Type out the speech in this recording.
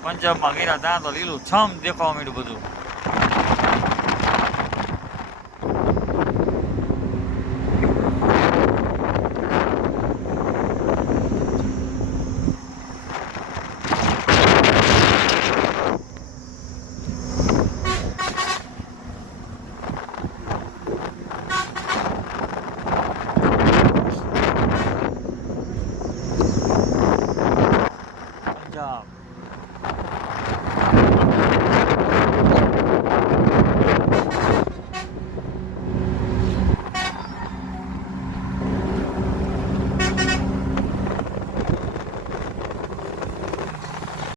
પંજાબમાં ગયા ત્યાં તો લીલું છમ દેખાવા માંડ્યું બધું Good job.